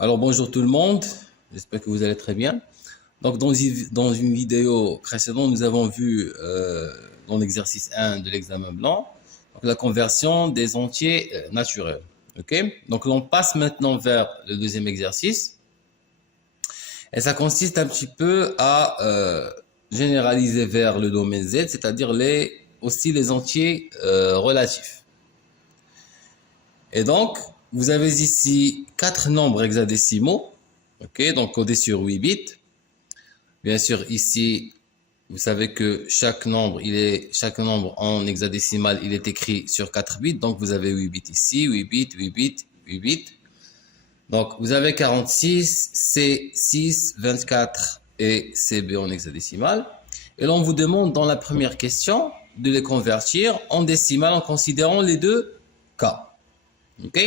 Alors bonjour tout le monde, j'espère que vous allez très bien. Donc dans une vidéo précédente, nous avons vu dans l'exercice 1 de l'examen blanc donc, la conversion des entiers naturels. Ok. Donc on passe maintenant vers le deuxième exercice et ça consiste un petit peu à généraliser vers le domaine Z, c'est-à-dire aussi les entiers relatifs. Et donc, vous avez ici 4 nombres hexadécimaux, ok, donc codés sur 8 bits. Bien sûr, ici, vous savez que chaque nombre en hexadécimal, il est écrit sur 4 bits. Donc, vous avez 8 bits ici, 8 bits, 8 bits, 8 bits. Donc, vous avez 46, C6, 24 et CB en hexadécimal. Et l'on vous demande dans la première question de les convertir en décimal en considérant les deux cas. Ok?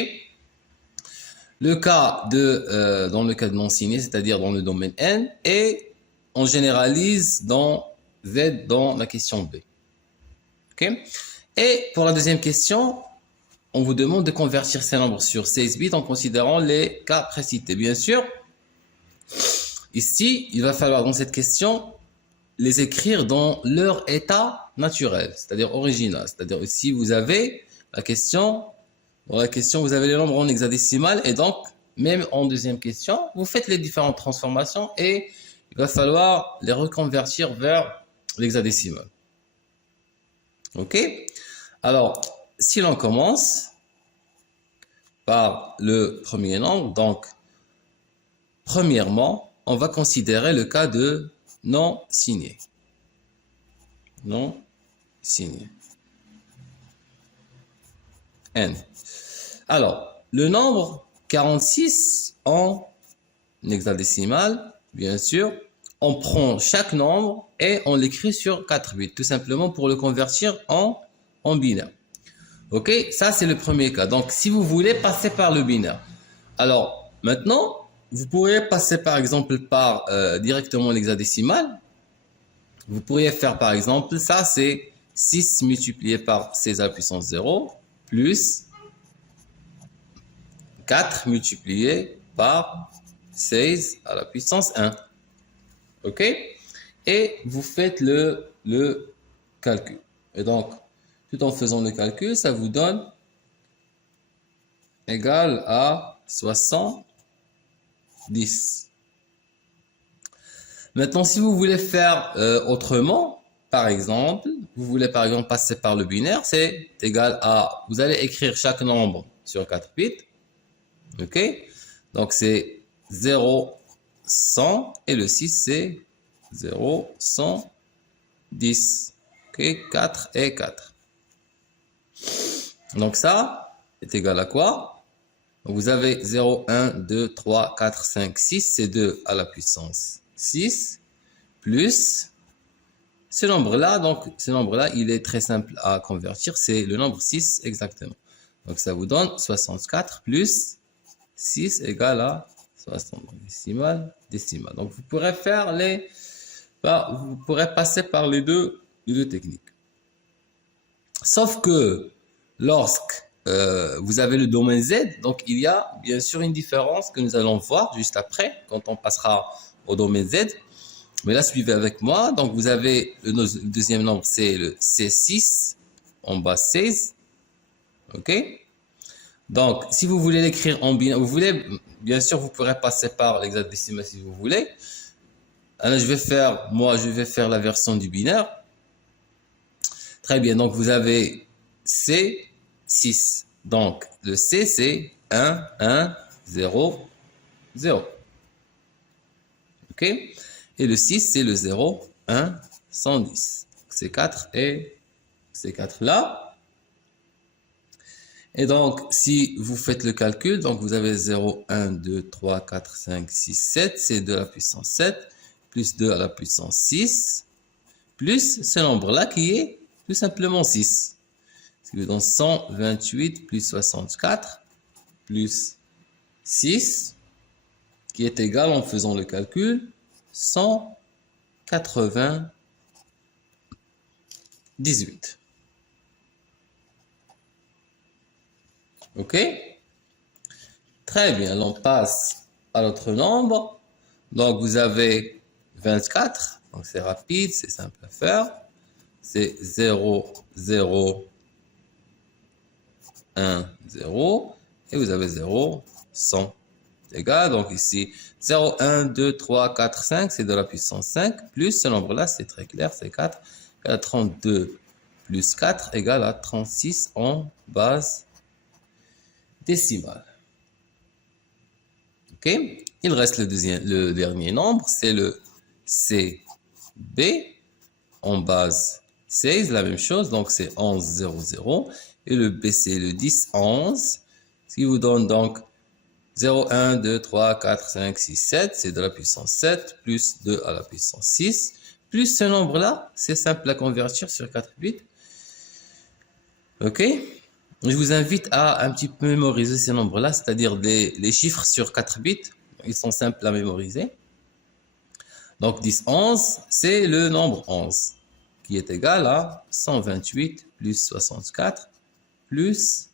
Dans le cas de non signé, c'est-à-dire dans le domaine N, et on généralise dans Z dans la question B. Ok? Et pour la deuxième question, on vous demande de convertir ces nombres sur 16 bits en considérant les cas précités. Bien sûr, ici, il va falloir dans cette question les écrire dans leur état naturel, c'est-à-dire original. C'est-à-dire ici, vous avez la question. Dans la question, vous avez les nombres en hexadécimal et donc, même en deuxième question, vous faites les différentes transformations et il va falloir les reconvertir vers l'hexadécimal. Ok? Alors, si l'on commence par le premier nombre, donc, premièrement, on va considérer le cas de non signé. Non signé. N. Alors, le nombre 46 en hexadécimal, bien sûr, on prend chaque nombre et on l'écrit sur 4 bits, tout simplement pour le convertir en binaire. Ok, ça c'est le premier cas. Donc, si vous voulez passer par le binaire, alors maintenant, vous pourriez passer par exemple par directement l'hexadécimal. Vous pourriez faire par exemple, ça c'est 6 multiplié par 16 à la puissance 0 plus 4 multiplié par 16 à la puissance 1. OK? Et vous faites le calcul. Et donc, tout en faisant le calcul, ça vous donne égal à 70. Maintenant, si vous voulez faire autrement, par exemple, vous voulez par exemple passer par le binaire, c'est égal à, vous allez écrire chaque nombre sur 4 bits. OK? Donc, c'est 0, 100 et le 6, c'est 0, 110. OK? 4 et 4. Donc, ça est égal à quoi? Vous avez 0, 1, 2, 3, 4, 5, 6. C'est 2 à la puissance 6 plus ce nombre-là. Donc, ce nombre-là, il est très simple à convertir. C'est le nombre 6 exactement. Donc, ça vous donne 64 plus 6 égale à 60 décimal. Donc, vous pourrez faire vous pourrez passer par les deux techniques. Sauf que lorsque vous avez le domaine Z, donc il y a bien sûr une différence que nous allons voir juste après, quand on passera au domaine Z. Mais là, suivez avec moi. Donc, vous avez le deuxième nombre, c'est le C6, en bas 16. OK? Donc, si vous voulez l'écrire en binaire, bien sûr, vous pourrez passer par l'hexadécimal si vous voulez. Alors, je vais faire la version du binaire. Très bien, donc vous avez C, 6. Donc, le C, c'est 1, 1, 0, 0. OK? Et le 6, c'est le 0, 1, 110. C'est 4 et c'est 4 là. Et donc, si vous faites le calcul, donc vous avez 0, 1, 2, 3, 4, 5, 6, 7. C'est 2 à la puissance 7, plus 2 à la puissance 6, plus ce nombre-là qui est tout simplement 6. Ce qui vous donne 128 plus 64 plus 6, qui est égal, en faisant le calcul, 198. OK? Très bien, on passe à l'autre nombre. Donc, vous avez 24. Donc, c'est rapide, c'est simple à faire. C'est 0, 0, 1, 0. Et vous avez 0, 100. Égal. Donc, ici, 0, 1, 2, 3, 4, 5. C'est de la puissance 5. Plus ce nombre-là, c'est très clair, c'est 4. Égale à 32 plus 4 égale à 36 en base décimale. OK? Il reste le dernier nombre, c'est le CB en base 16, la même chose, donc c'est 11, 0, 0. Et le B, c'est le 10, 11, ce qui vous donne donc 0, 1, 2, 3, 4, 5, 6, 7, c'est de la puissance 7, plus 2 à la puissance 6, plus ce nombre-là, c'est simple à convertir sur 4 bits. OK? Je vous invite à un petit peu mémoriser ces nombres-là, c'est-à-dire les chiffres sur 4 bits. Ils sont simples à mémoriser. Donc 10, 11, c'est le nombre 11, qui est égal à 128 plus 64 plus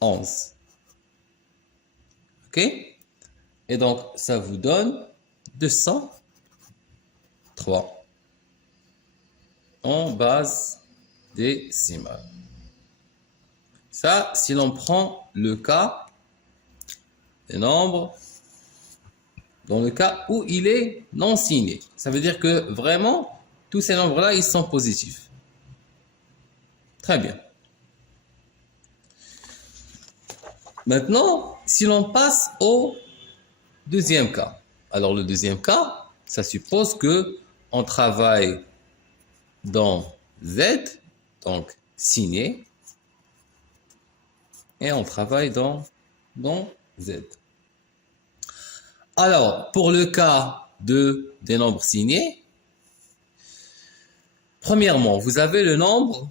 11. OK? Et donc, ça vous donne 203 en base décimale. Ça, si l'on prend le cas des nombres, dans le cas où il est non signé. Ça veut dire que vraiment, tous ces nombres-là, ils sont positifs. Très bien. Maintenant, si l'on passe au deuxième cas. Alors, le deuxième cas, ça suppose que on travaille dans Z, donc signé, et on travaille dans Z. Alors, pour le cas des nombres signés, premièrement, vous avez le nombre,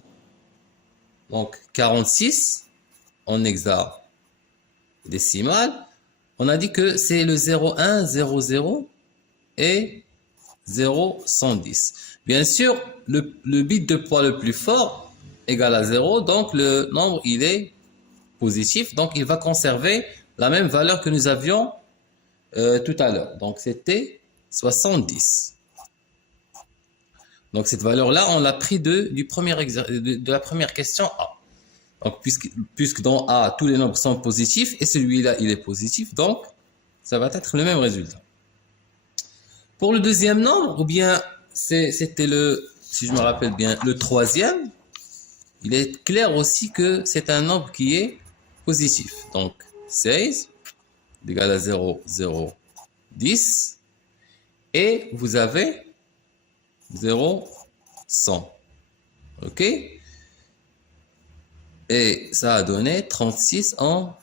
donc 46 en hexadécimal. On a dit que c'est le 01, 00 et 010. Bien sûr, le bit de poids le plus fort égale à 0, donc le nombre, il est positif, donc il va conserver la même valeur que nous avions tout à l'heure. Donc c'était 70. Donc cette valeur-là, on l'a pris de la première question A. Donc puisque dans A, tous les nombres sont positifs et celui-là, il est positif, donc ça va être le même résultat. Pour le deuxième nombre, ou bien c'était si je me rappelle bien, le troisième, il est clair aussi que c'est un nombre qui est positif. Donc 16 égale à 0, 0, 10. Et vous avez 0, 100. OK? Et ça a donné 36 en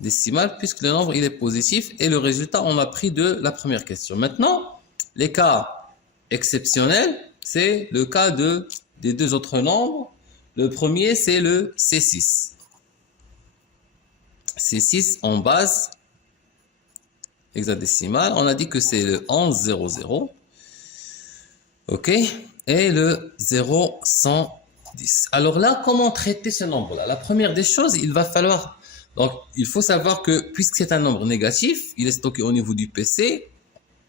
décimale puisque le nombre il est positif et le résultat on l'a pris de la première question. Maintenant, les cas exceptionnels, c'est le cas des deux autres nombres. Le premier, c'est le C6. C6 en base hexadécimale. On a dit que c'est le 1100. OK? Et le 0110. Alors là, comment traiter ce nombre-là? La première des choses, il va falloir... Donc, il faut savoir que puisque c'est un nombre négatif, il est stocké au niveau du PC,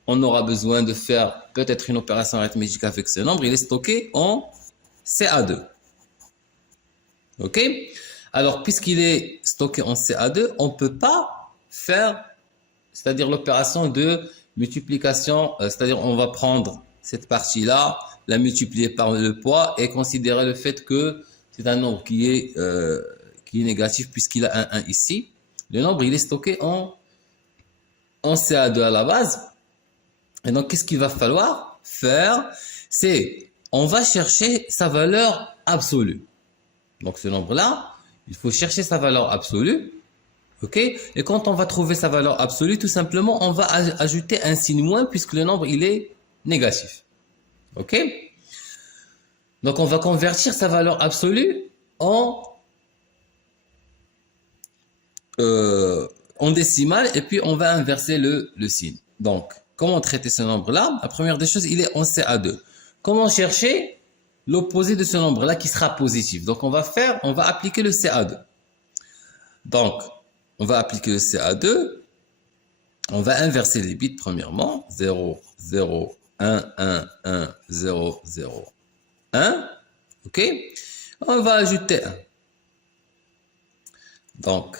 on aura besoin de faire peut-être une opération arithmétique avec ce nombre. Il est stocké en CA2. OK? Alors, puisqu'il est stocké en CA2, on ne peut pas faire, c'est-à-dire l'opération de multiplication, c'est-à-dire on va prendre cette partie-là, la multiplier par le poids et considérer le fait que c'est un nombre qui est négatif puisqu'il a un 1 ici. Le nombre, il est stocké en CA2 à la base. Et donc, qu'est-ce qu'il va falloir faire? C'est, on va chercher sa valeur absolue. Donc, ce nombre-là, il faut chercher sa valeur absolue. OK? Et quand on va trouver sa valeur absolue, tout simplement, on va ajouter un signe moins puisque le nombre, il est négatif. OK? Donc, on va convertir sa valeur absolue en décimale et puis on va inverser le signe. Donc, comment traiter ce nombre-là? La première des choses, il est en CA2. Comment chercher l'opposé de ce nombre-là qui sera positif? Donc, on va appliquer le CA2. Donc, on va appliquer le CA2 On va inverser les bits premièrement. 0, 0, 1, 1, 1, 0, 0, 1. OK? On va ajouter 1. Donc,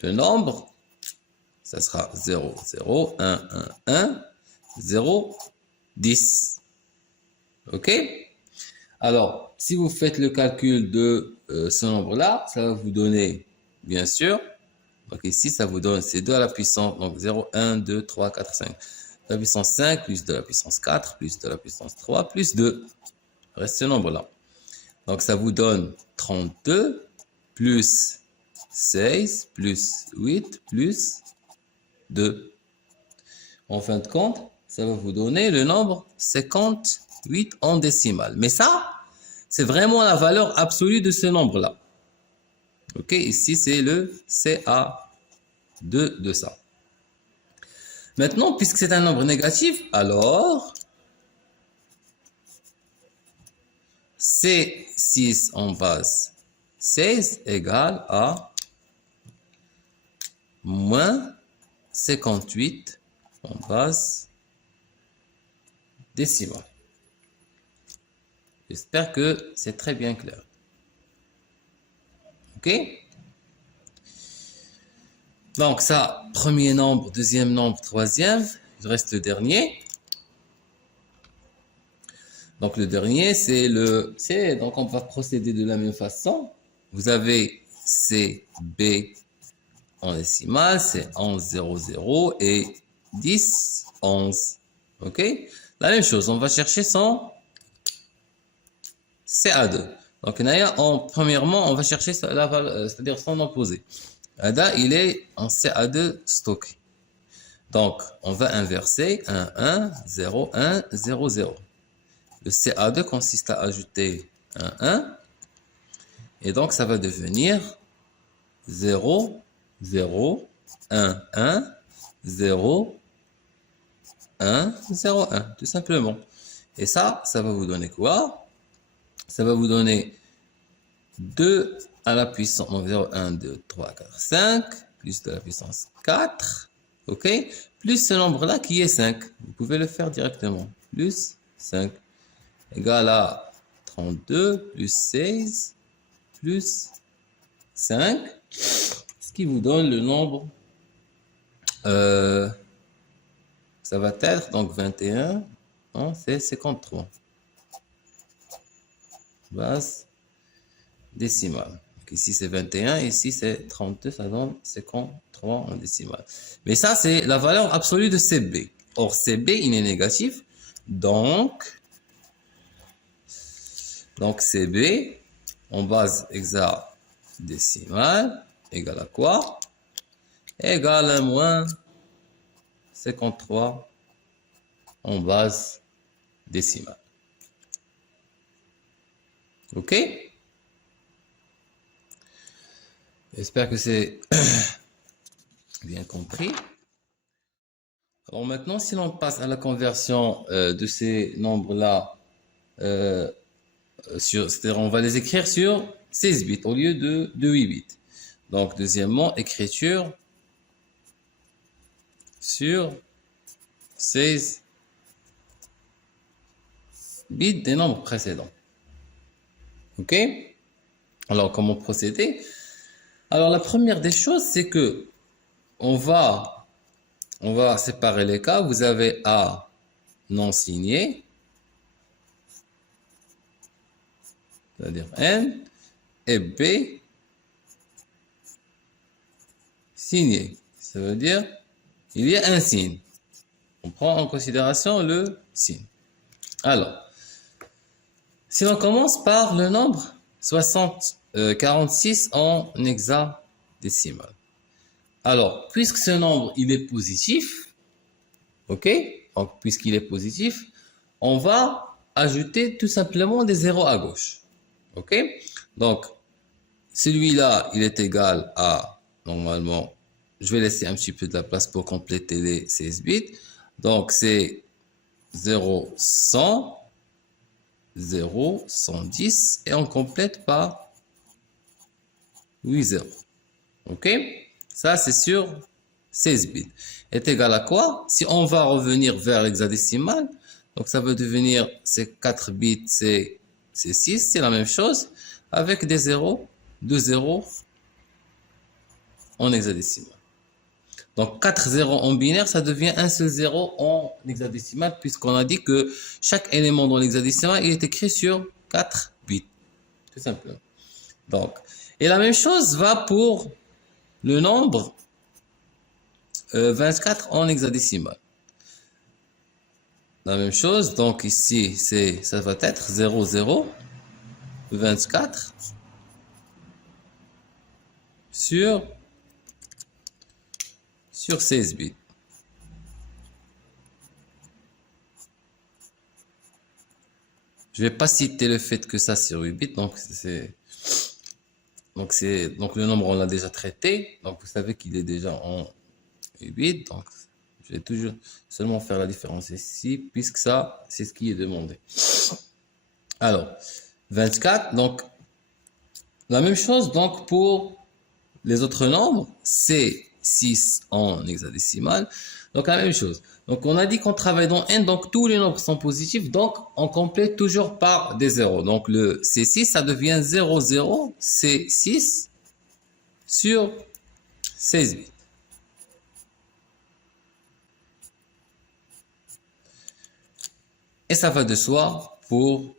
le nombre, ça sera 0, 0, 1, 1, 1, 0, 10. OK? Alors, si vous faites le calcul de ce nombre-là, ça va vous donner, bien sûr, donc ici, ça vous donne, c'est 2 à la puissance, donc 0, 1, 2, 3, 4, 5. De la puissance 5, plus de la puissance 4, plus de la puissance 3, plus 2. Reste ce nombre-là. Donc, ça vous donne 32, plus 16, plus 8, plus 2. En fin de compte, ça va vous donner le nombre 58 en décimale. Mais ça, c'est vraiment la valeur absolue de ce nombre-là. OK, ici, c'est le CA2 de ça. Maintenant, puisque c'est un nombre négatif, alors C6 en base 16 égale à moins 58 en base décimale. J'espère que c'est très bien clair. OK? Donc ça, premier nombre, deuxième nombre, troisième. Il reste le dernier. Donc le dernier, c'est le C. Donc on va procéder de la même façon. Vous avez CB en décimale, c'est 11, 0, 0 et 10, 11. OK? La même chose, on va chercher son CA2. Donc, premièrement, on va chercher c'est-à-dire son opposé. ADA, il est en CA2 stocké. Donc, on va inverser 1, 1, 0, 1, 0, 0. Le CA2 consiste à ajouter 1, 1. Et donc, ça va devenir 0, 0, 1, 1, 0, 1, 0, 1. Tout simplement. Et ça va vous donner quoi? Ça va vous donner 2 à la puissance, donc 0, 1, 2, 3, 4, 5, plus de la puissance 4, ok? Plus ce nombre-là qui est 5. Vous pouvez le faire directement. Plus 5 égale à 32, plus 16, plus 5, ce qui vous donne le nombre, ça va être donc 21, non, c'est 53. Base décimale. Donc ici c'est 21, ici c'est 32, ça donne 53 en décimale. Mais ça c'est la valeur absolue de CB. Or CB il est négatif, donc CB en base hexadécimale égale à quoi? Égale à moins 53 en base décimale. OK? J'espère que c'est bien compris. Alors maintenant, si l'on passe à la conversion de ces nombres-là, c'est-à-dire on va les écrire sur 16 bits au lieu de 8 bits. Donc deuxièmement, écriture sur 16 bits des nombres précédents. OK? Alors comment procéder? Alors la première des choses, c'est que on va séparer les cas. Vous avez A non signé, c'est-à-dire N, et B signé. Ça veut dire il y a un signe. On prend en considération le signe. Alors, si on commence par le nombre 46 en hexadécimal. Alors, puisque ce nombre, il est positif, ok? Donc, puisqu'il est positif, on va ajouter tout simplement des zéros à gauche. Ok? Donc, celui-là, il est égal à, normalement, je vais laisser un petit peu de la place pour compléter les 16 bits. Donc, c'est 0, 100, 0, 110, et on complète par 8 zéros. Ok? Ça, c'est sur 16 bits est égal à quoi? Si on va revenir vers l'hexadécimal, donc ça va devenir, c'est 4 bits, c'est 6, c'est la même chose, avec des zéros, 2 zéros en hexadécimal. Donc 4 zéros en binaire, ça devient un seul zéro en hexadécimal, puisqu'on a dit que chaque élément dans l'hexadécimal, il est écrit sur 4 bits, tout simplement. Donc, et la même chose va pour le nombre 24 en hexadécimal. La même chose, donc ici, ça va être 0, 0, 24 sur 16 bits. Je vais pas citer le fait que ça c'est 8 bits, donc le nombre on l'a déjà traité, donc vous savez qu'il est déjà en 8 bits, donc je vais toujours seulement faire la différence ici, puisque ça c'est ce qui est demandé. Alors 24, donc la même chose donc pour les autres nombres, c'est 6 en hexadécimal, donc la même chose. Donc on a dit qu'on travaille dans n, donc tous les nombres sont positifs, donc on complète toujours par des zéros. Donc le C6, ça devient 0, 0, C6 sur 16 bits. Et ça va de soi pour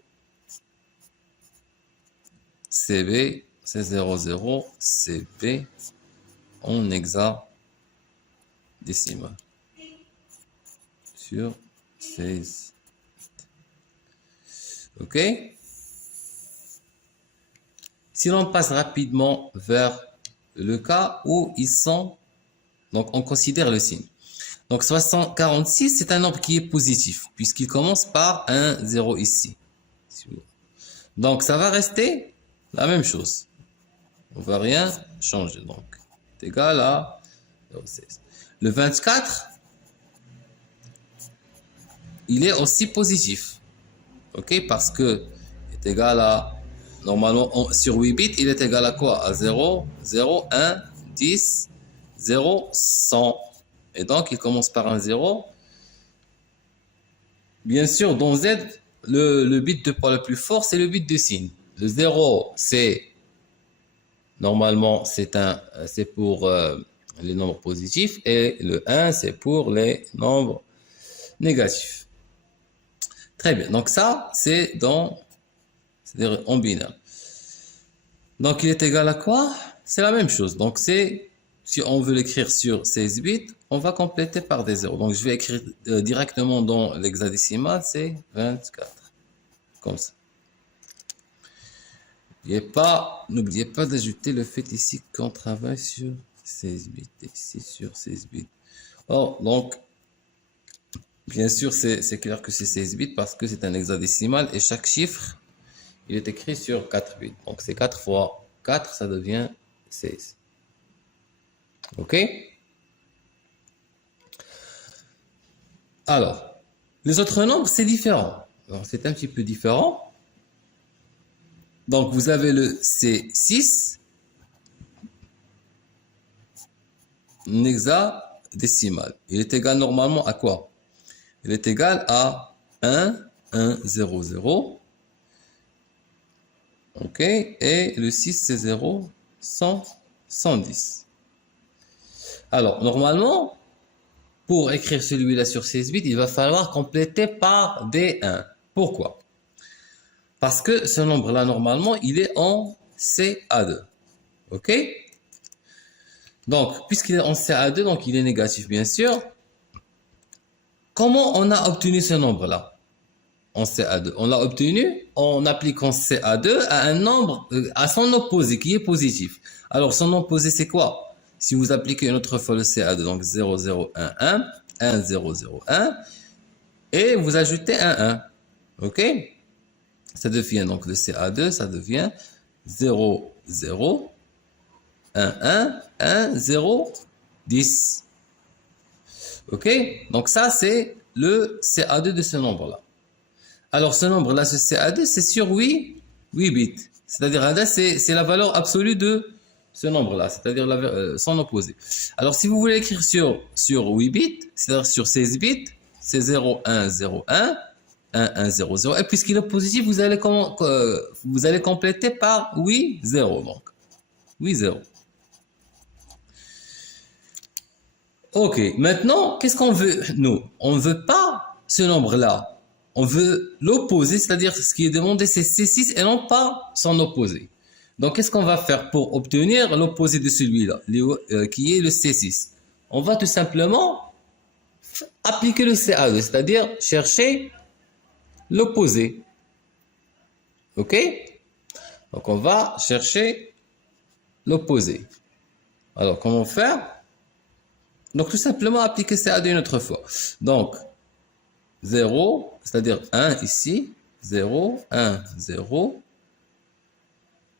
CB, c'est 0, 0, CB en hexadécimal sur 16. OK? Si l'on passe rapidement vers le cas où ils sont, donc on considère le signe. Donc 46, c'est un nombre qui est positif, puisqu'il commence par un 0 ici. Donc ça va rester la même chose. On ne va rien changer. Donc, c'est égal à 0,16. Le 24, il est aussi positif. OK? Parce que est égal à, normalement, sur 8 bits, il est égal à quoi? À 0, 0, 1, 10, 0, 100. Et donc, il commence par un 0. Bien sûr, dans Z, le bit de poids le plus fort, c'est le bit de signe. Le 0, c'est, normalement, c'est pour les nombres positifs. Et le 1, c'est pour les nombres négatifs. Très bien. Donc ça, c'est-à-dire en binaire. Donc il est égal à quoi? C'est la même chose. Donc c'est, si on veut l'écrire sur 16 bits, on va compléter par des zéros. Donc je vais écrire directement dans l'hexadécimal, c'est 24. Comme ça. N'oubliez pas d'ajouter le fait ici qu'on travaille sur 16 bits. Ici sur 16 bits. Or, donc, bien sûr, c'est clair que c'est 16 bits parce que c'est un hexadécimal et chaque chiffre, il est écrit sur 4 bits. Donc, c'est 4 fois 4, ça devient 16. OK? Alors, les autres nombres, c'est différent. C'est un petit peu différent. Donc, vous avez le C6 en hexadécimal. Il est égal normalement à quoi? Il est égal à 1, 1, 0, 0. OK? Et le 6, c'est 0, 100, 110. Alors, normalement, pour écrire celui-là sur 16 bits, il va falloir compléter par des 1. Pourquoi? Parce que ce nombre-là, normalement, il est en CA2. OK? Donc, puisqu'il est en CA2, donc il est négatif, bien sûr. Comment on a obtenu ce nombre-là en CA2? On l'a obtenu en appliquant CA2 à un nombre, à son opposé, qui est positif. Alors, son opposé, c'est quoi? Si vous appliquez une autre fois le CA2, donc 0, 0, 1, 1, 1, 0, 0, 1, et vous ajoutez un 1. OK? Ça devient donc le CA2, ça devient 0, 0, 1, 1, 1, 0, 10. OK? Donc ça, c'est le CA2 de ce nombre-là. Alors ce nombre-là, ce CA2, c'est sur 8 bits. C'est-à-dire, c'est la valeur absolue de ce nombre-là, c'est-à-dire son opposé. Alors, si vous voulez écrire sur 8 bits, c'est-à-dire sur 16 bits, c'est 0, 1, 0, 1, 1, 1, 0, 0. Et puisqu'il est positif, vous allez compléter par 8, 0. Donc, 8, 0. Ok, maintenant, qu'est-ce qu'on veut, nous? On ne veut pas ce nombre-là. On veut l'opposé, c'est-à-dire ce qui est demandé, c'est C6 et non pas son opposé. Donc, qu'est-ce qu'on va faire pour obtenir l'opposé de celui-là, qui est le C6? On va tout simplement appliquer le CA2, c'est-à-dire chercher l'opposé. Ok? Donc, on va chercher l'opposé. Alors, comment faire? Donc, tout simplement appliquer CA2 une autre fois. Donc, 0, c'est-à-dire 1 ici, 0, 1, 0.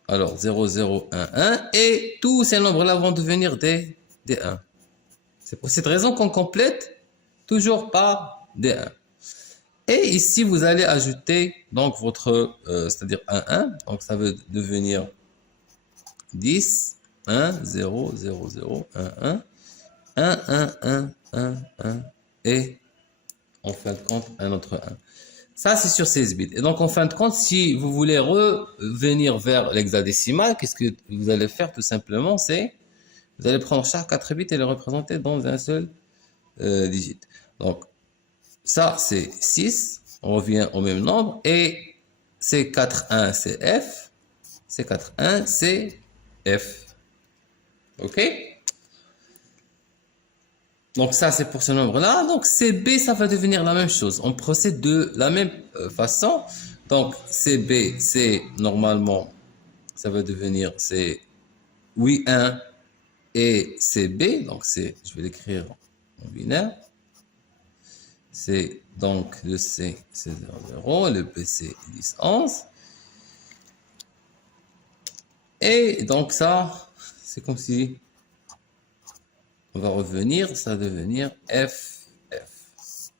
Alors, 0, 0, 1, 1. Et tous ces nombres-là vont devenir des 1. C'est pour cette raison qu'on complète toujours par des 1. Et ici, vous allez ajouter donc votre, c'est-à-dire 1, 1. Donc, ça veut devenir 10, 1, 0, 0, 0, 1, 1. 1, 1, 1, 1, 1. Et en fin de compte, un autre 1. Ça, c'est sur 16 bits. Et donc, en fin de compte, si vous voulez revenir vers l'hexadécimal, qu'est-ce que vous allez faire tout simplement? C'est, vous allez prendre chaque 4 bits et les représenter dans un seul digit. Donc, ça, c'est 6. On revient au même nombre. Et c'est 4, 1, c'est F. C'est 4, 1, c'est F. OK? Donc ça, c'est pour ce nombre-là. Donc CB, ça va devenir la même chose. On procède de la même façon. Donc CB, c'est normalement, ça va devenir, c'est 8, 1 et CB. Donc je vais l'écrire en binaire. C'est donc le C, c'est 0, 0. Le B, c'est 10, 11. Et donc ça, c'est comme si... On va revenir, ça va devenir F, F.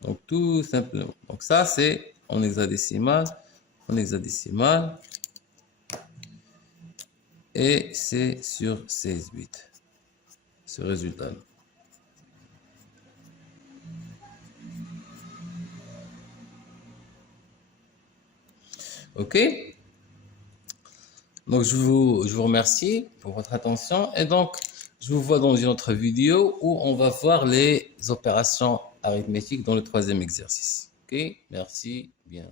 Donc, tout simplement. Donc, ça, c'est en hexadécimal, et c'est sur 16 bits, ce résultat-là. OK? Donc, je vous remercie pour votre attention. Et donc, je vous vois dans une autre vidéo où on va voir les opérations arithmétiques dans le 3e exercice. OK? Merci bien.